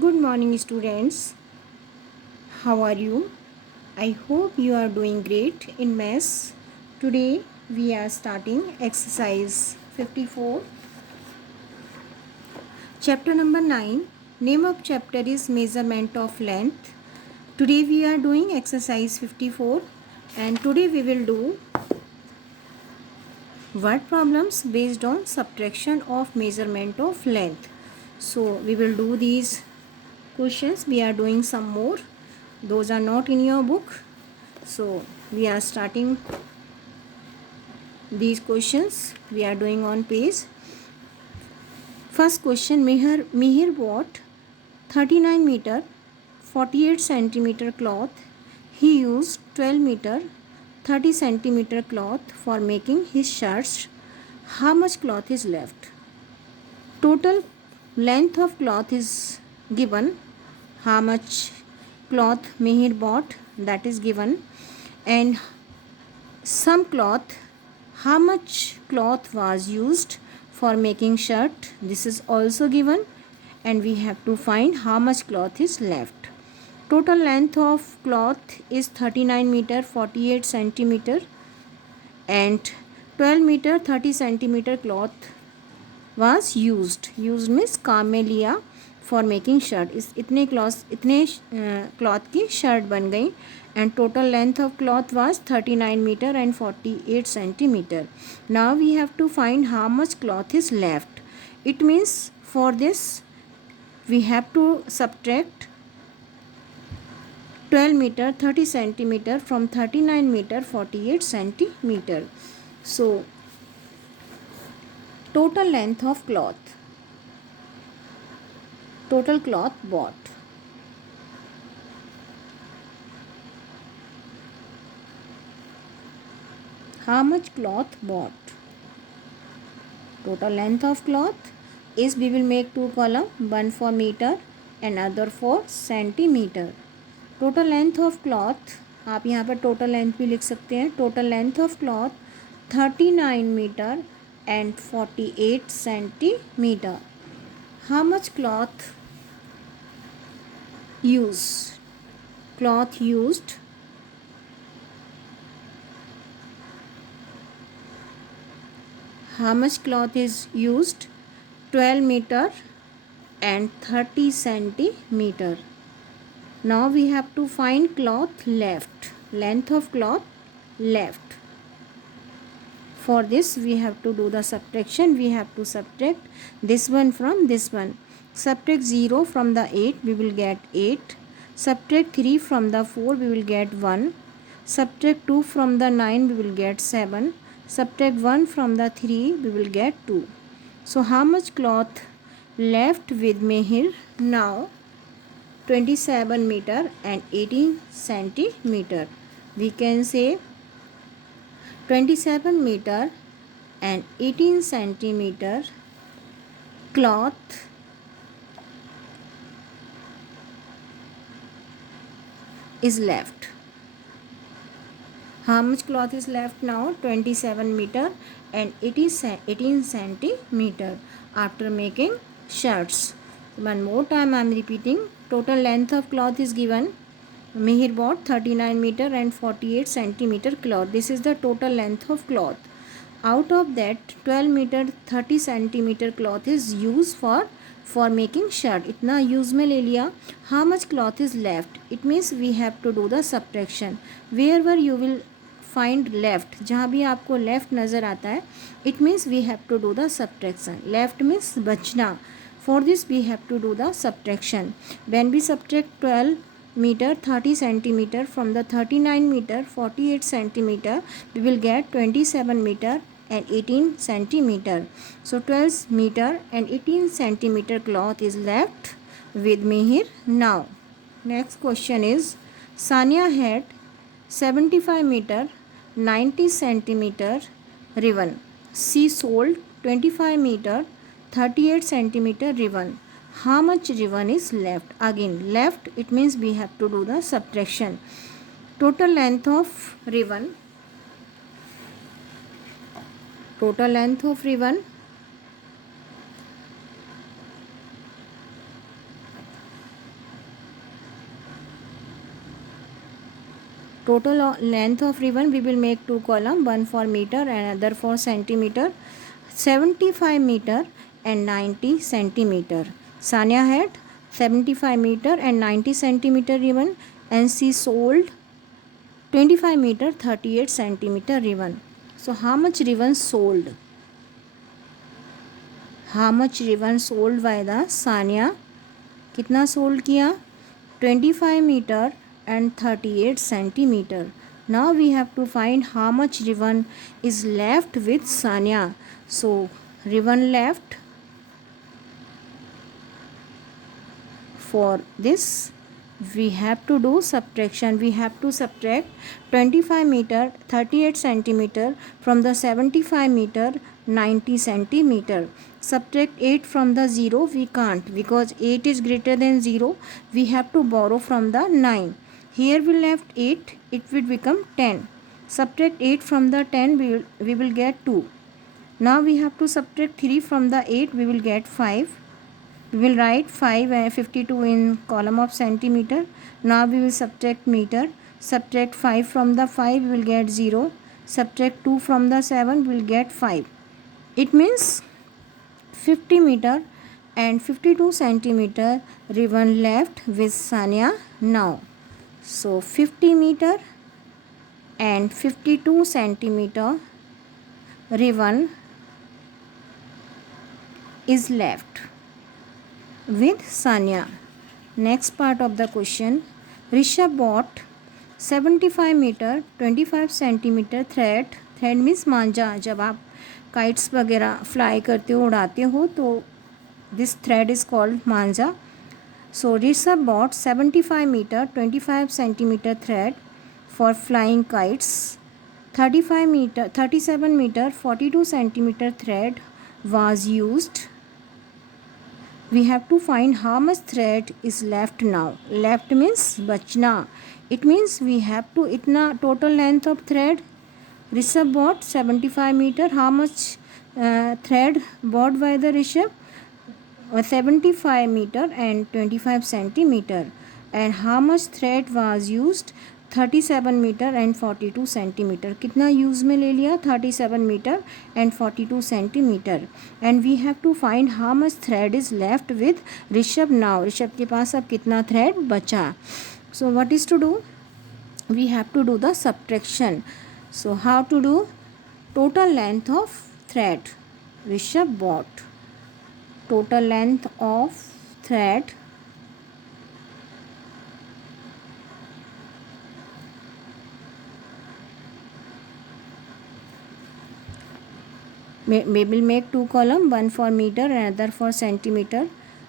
Good morning, students. How are you? I hope you are doing great in maths. Today we are starting exercise 54, chapter number 9. Name of chapter is measurement of length. Today we are doing exercise 54 and today we will do word problems based on subtraction of measurement of length. So we will do these questions. We are doing some more. Those are not in your book. So we are starting these questions. We are doing on page. First question, Mihir bought 39 meter 48 centimeter cloth. He used 12 meter 30 centimeter cloth for making his shirts. How much cloth is left? Total length of cloth is given. How much cloth Mihir bought, that is given. And some cloth, how much cloth was used for making shirt, this is also given, and we have to find how much cloth is left. Total length of cloth is 39 meter 48 centimeter and 12 meter 30 centimeter cloth was used means काम में लिया for making shirt. इस इतने cloth की shirt बन गई and total length of cloth was 39 meter and 48 centimeter. Now we have to find how much cloth is left. It means for this we have to subtract 12 meter 30 centimeter from 39 meter 48 centimeter. So total length of cloth, total cloth bought. How much cloth bought? Total length of cloth is, we will make two column, one for meter and other for centimeter. Total length of cloth, आप यहाँ पर total length भी लिख सकते हैं. Total length of cloth 39 meter and 48 centimeter. How much cloth used? Cloth used how much cloth is used? 12 meter and 30 centimeter. Now we have to find cloth left, length of cloth left. For this we have to do the subtraction. We have to subtract this one from this one. Subtract 0 from the 8, we will get 8. Subtract 3 from the 4, we will get 1. Subtract 2 from the 9, we will get 7. Subtract 1 from the 3, we will get 2. So how much cloth left with Mihir now? 27 meter and 18 centimeter. We can say 27 meter and 18 centimeter cloth is left. How much cloth is left now? 27 meter and 18 centimeter after making shirts. One more time I am repeating. Total length of cloth is given. Mihir bought 39 meter and 48 centimeter cloth. This is the total length of cloth. Out of that 12 meter 30 centimeter cloth is used for making shirt. इतना use में ले लिया. How much cloth is left? It means we have to do the subtraction. Wherever you will find left, जहाँ भी आपको left नज़र आता है, it means we have to do the subtraction. Left means बचना. For this we have to do the subtraction. When we subtract 12 meter 30 centimeter from the 39 meter 48 centimeter, we will get 27 meter and 18 centimeter. So 12 meter and 18 centimeter cloth is left with me here. Now next question is, Sania had 75 meter 90 centimeter ribbon. She sold 25 meter 38 centimeter ribbon. How much ribbon is left? Again left, it means we have to do the subtraction. Total length of ribbon, total length of ribbon total length of ribbon, we will make 2 column, one for meter and other for centimeter. 75 meter and 90 centimeter. Sanya had 75 meter and 90 centimeter ribbon, and she sold 25 meter 38 centimeter ribbon. So how much ribbon sold? How much ribbon sold by the Sanya? कितना sold किया? 25 meter and 38 centimeter. Now we have to find how much ribbon is left with Sanya. So ribbon left, for this we have to do subtraction. We have to subtract 25 meter 38 centimeter from the 75 meter 90 centimeter. Subtract 8 from the 0, we can't, because 8 is greater than 0. We have to borrow from the 9. Here we left 8, it will become 10. Subtract 8 from the 10, we will get 2. Now we have to subtract 3 from the 8, we will get 5. We will write 5 and 52 in column of centimeter. Now we will subtract meter. Subtract 5 from the 5, we will get 0. Subtract 2 from the 7, we will get 5. It means 50 meter and 52 centimeter ribbon left with Sanya now. So 50 meter and 52 centimeter ribbon is left with Sanya. Next part of the question. Rishabh bought 75 meter 25 centimeter thread. Thread means मांझा. जब आप kites वगैरह fly करते हो, उड़ाते हो, तो this thread is called Manjha. So Rishabh bought 75 meter 25 centimeter thread for flying kites. 37 meter 42 centimeter thread was used. We have to find how much thread is left now. Left means bachna. It means we have to itna total length of thread. Rishabh bought 75 meter. How much thread bought by the Rishabh? 75 meter and 25 centimeter. And how much thread was used? 37 meter and 42 centimeter. कितना use में ले लिया? 37 meter and 42 centimeter. And we have to find how much thread is left with Rishabh now. Rishabh के पास अब कितना thread बचा? So what is to do? We have to do the subtraction. So how to do? Total length of thread Rishabh bought. Total length of thread we will make 2 column, one for meter and other for centimeter.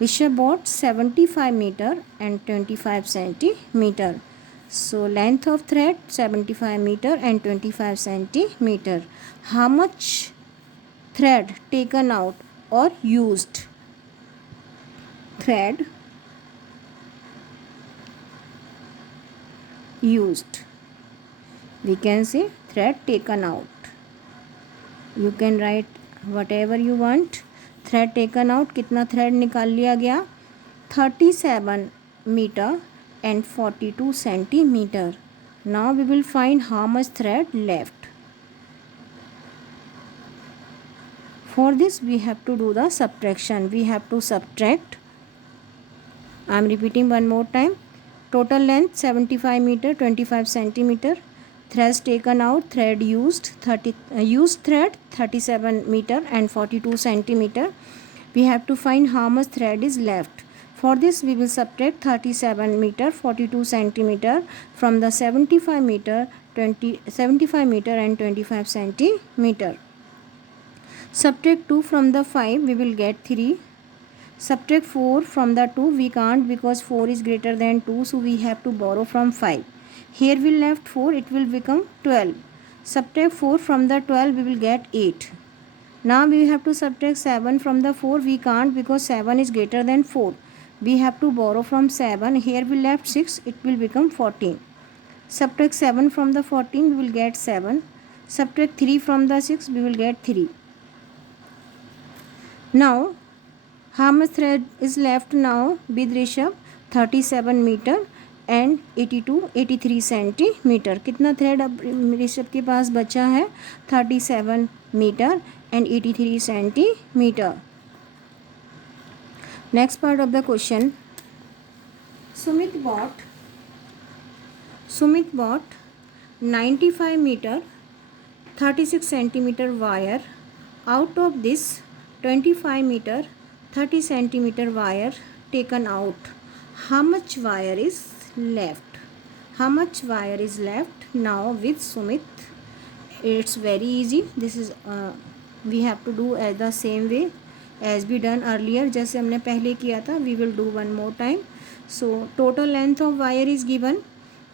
Rishabh bought 75 meter and 25 centimeter. So length of thread 75 meter and 25 centimeter. How much thread taken out or used? Thread used. We can say thread taken out. You can write whatever you want. Thread taken out, कितना thread निकाल लिया गया? 37 meter and 42 centimeter. Now we will find how much thread left. For this we have to do the subtraction. We have to subtract. I am repeating one more time. Total length 75 meter 25 centimeter. Threads taken out, thread used, used thread 37 meter and 42 centimeter. We have to find how much thread is left. For this we will subtract 37 meter 42 centimeter from the 75 meter and 25 centimeter. Subtract 2 from the 5, we will get 3. Subtract 4 from the 2, we can't, because 4 is greater than 2, so we have to borrow from 5. Here we left 4, it will become 12. Subtract 4 from the 12, we will get 8. Now we have to subtract 7 from the 4, we can't, because 7 is greater than 4. We have to borrow from 7. Here we left 6, it will become 14. Subtract 7 from the 14, we will get 7. Subtract 3 from the 6, we will get 3. Now, how much thread is left now with Rishabh? 37 meter and 83 centimetre. कितना thread अब ऋषभ के पास बचा है? 37 metre and 83 centimetre. Next part of the question. Sumit bought 95 meter 36 centimeter wire. Out of this 25 meter 30 centimeter wire taken out. How much wire is left? How much wire is left now with Sumit? It's very easy. This is we have to do as the same way as we done earlier. जैसे हमने पहले किया था, we will do one more time. So total length of wire is given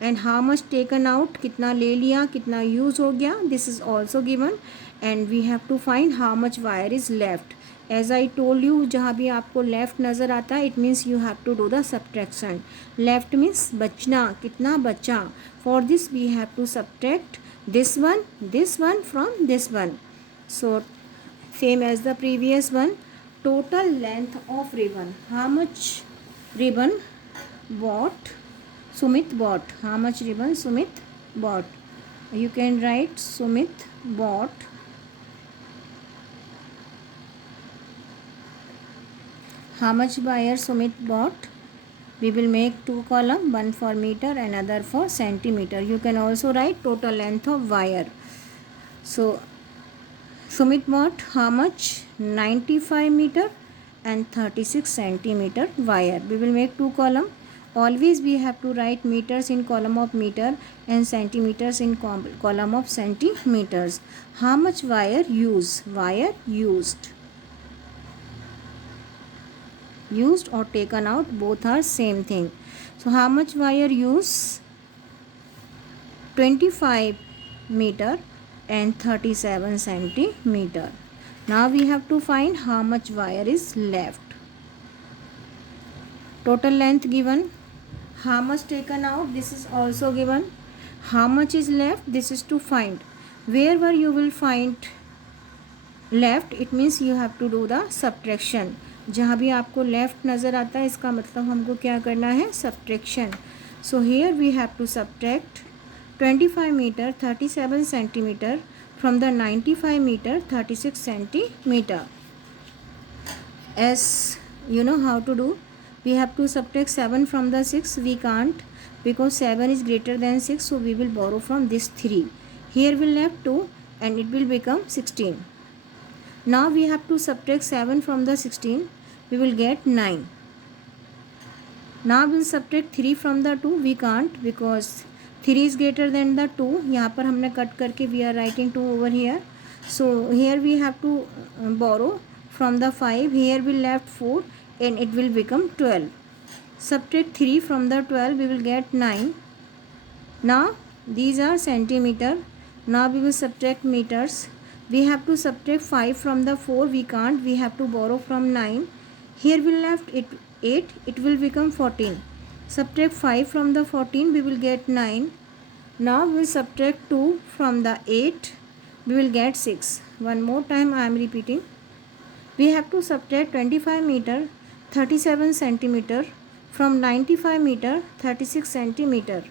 and how much taken out, कितना ले लिया, कितना use हो गया, this is also given and we have to find how much wire is left. As I told you, जहाँ भी आपको left नज़र आता है, it means you have to do the subtraction. Left means बचना, कितना बचा. For this we have to subtract this one from this one. So same as the previous one. Total length of ribbon. How much ribbon bought Sumit bought? How much ribbon Sumit bought? You can write Sumit bought. How much wire Sumit bought? We will make two column, one for meter and other for centimeter. You can also write total length of wire. So Sumit bought how much? 95 meter and 36 centimeter wire. We will make two column. Always we have to write meters in column of meter and centimeters in column of centimeters. How much wire used? Wire used or taken out, both are same thing. So how much wire used? 25 meter and 37 centimeter. Now we have to find how much wire is left. Total length given. How much taken out? This is also given. How much is left? This is to find. Wherever you will find left, it means you have to do the subtraction. जहाँ भी आपको left नज़र आता है, इसका मतलब हमको क्या करना है? Subtraction. So here we have to subtract 25 meter 37 centimeter from the 95 meter 36 centimeter. As you know how to do, we have to subtract 7 from the 6. We can't, because 7 is greater than 6, so we will borrow from this 3. Here we left 2 and it will become 16. Now we have to subtract 7 from the 16. We will get 9. Now we will subtract 3 from the 2. We can't, because 3 is greater than the 2. यहाँ पर हमने cut करके we are writing 2 over here. So here we have to borrow from the 5. Here we left 4 and it will become 12. Subtract 3 from the 12. We will get 9. Now these are centimeter. Now we will subtract meters. We have to subtract 5 from the 4. We can't. We have to borrow from 9. Here we left 8. It will become 14. Subtract 5 from the 14. We will get 9. Now we will subtract 2 from the 8. We will get 6. One more time I am repeating. We have to subtract 25 meter 37 centimeter from 95 meter 36 centimeter.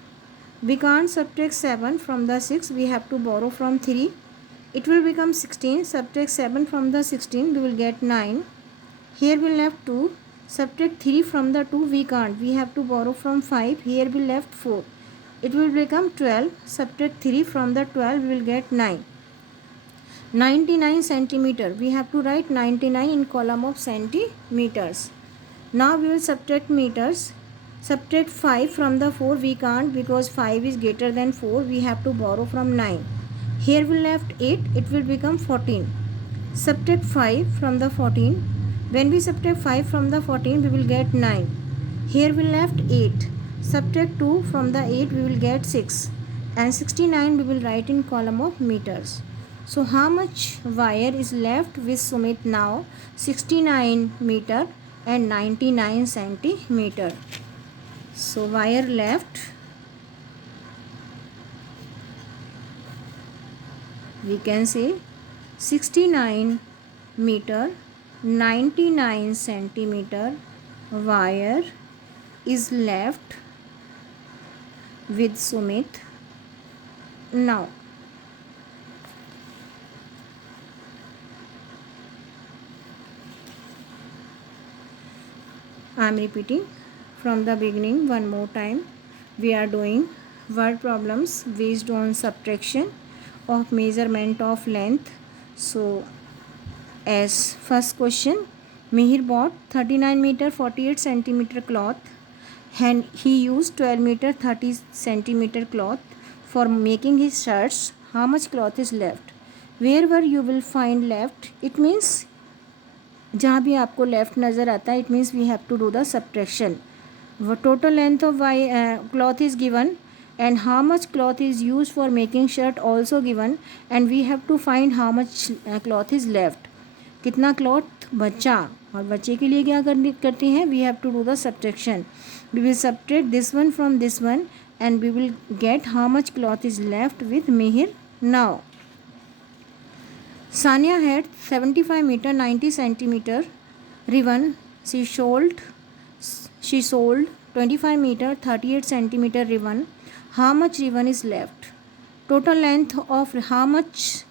We can't subtract 7 from the 6. We have to borrow from 3. It will become 16. Subtract 7 from the 16. We will get 9. Here we left 2. Subtract 3 from the 2. We can't. We have to borrow from 5. Here we left 4. It will become 12. Subtract 3 from the 12. We will get 9. 99 centimeter. We have to write 99 in column of centimeters. Now we will subtract meters. Subtract 5 from the 4. We can't, because 5 is greater than 4. We have to borrow from 9. Here we left 8. It will become 14. Subtract 5 from the 14. When we subtract 5 from the 14, we will get 9. Here we left 8. Subtract 2 from the 8, we will get 6. And 69 we will write in column of meters. So how much wire is left with Sumit now? 69 meter and 99 centimeter. So wire left, we can say 69 meter 99 centimeter wire is left with Sumit now. I am repeating from the beginning one more time. We are doing word problems based on subtraction of measurement of length. So as first question, Mihir bought 39 meter 48 centimeter cloth and he used 12 meter 30 centimeter cloth for making his shirts. How much cloth is left? Wherever you will find left, it means जहाँ भी आपको left नज़र आता है, it means we have to do the subtraction. Total length of cloth is given and how much cloth is used for making shirt also given, and we have to find how much cloth is left. कितना cloth बचा, और बचे के लिए क्या करते हैं, we have to do the subtraction. We will subtract this one from this one and we will get how much cloth is left with Mihir now. Sania had 75 meter 90 centimeter ribbon. She sold 25 meter 38 centimeter ribbon. How much ribbon is left? Total length of how much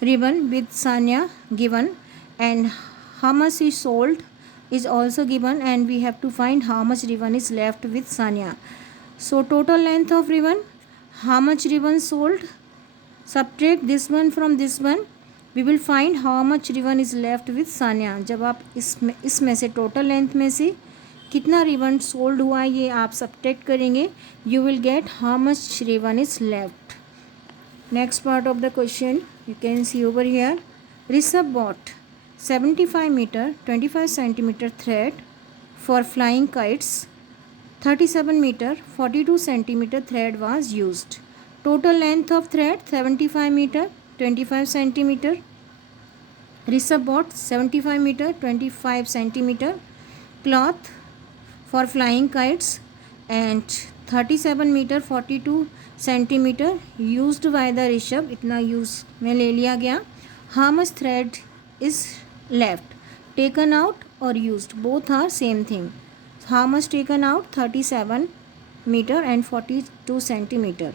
ribbon with Sania given, and how much she sold is also given, and we have to find how much ribbon is left with Sania. So total length of ribbon, how much ribbon sold, subtract this one from this one, we will find how much ribbon is left with Sania. जब आप इसमें से total length में से कितना ribbon sold हुआ ये आप सब्ट्रैक्ट करेंगे, you will get how much ribbon is left. Next part of the question you can see over here. Rishabh bought 75 metre 25 centimetre thread for flying kites. 37 meter 42 centimeter thread was used. Total length of thread 75 meter 25 centimeter. Rishabh bought 75 meter 25 centimeter cloth for flying kites and 37 meter 42 centimeter used by the Rishabh. इतना use में ले लिया गया. How much thread is left? Taken out or used? Both are same thing. How much taken out? 37 meter and 42 centimeter.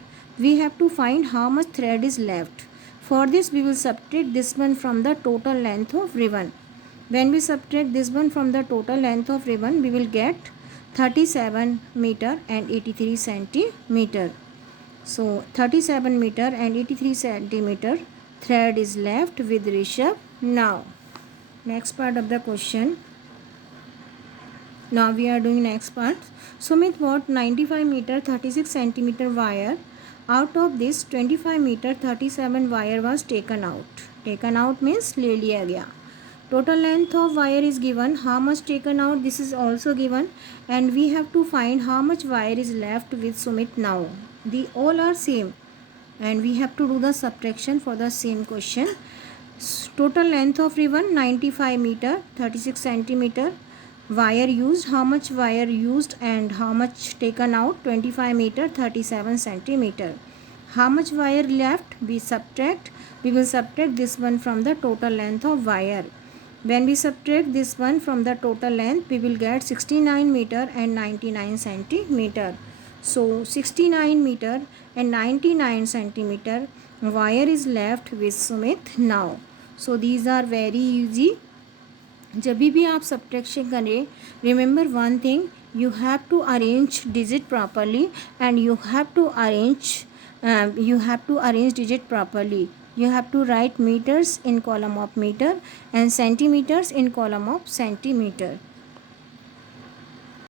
We have to find how much thread is left. For this we will subtract this one from the total length of ribbon. When we subtract this one from the total length of ribbon, we will get 37 meter and 83 centimeter. So 37 meter and 83 centimeter thread is left with Rishabh now. Next part of the question. Now we are doing next part. Sumit bought 95 meter 36 centimeter wire. Out of this 25 meter 37 wire was taken out. Taken out means ले लिया गया. Total length of wire is given. How much taken out? This is also given, and we have to find how much wire is left with Sumit now. The all are same, and we have to do the subtraction for the same question. Total length of ribbon 95 meter 36 centimeter. Wire used, how much wire used and how much taken out? 25 meter 37 centimeter. How much wire left? We will subtract this one from the total length of wire. When we subtract this one from the total length, we will get 69 meter and 99 centimeter. So 69 meter and 99 centimeter wire is left with Sumit now. So these are very easy. जब भी आप subtraction करें, remember one thing, you have to arrange digit properly and you have to arrange digit properly. You have to write meters in column of meter and centimeters in column of centimeter.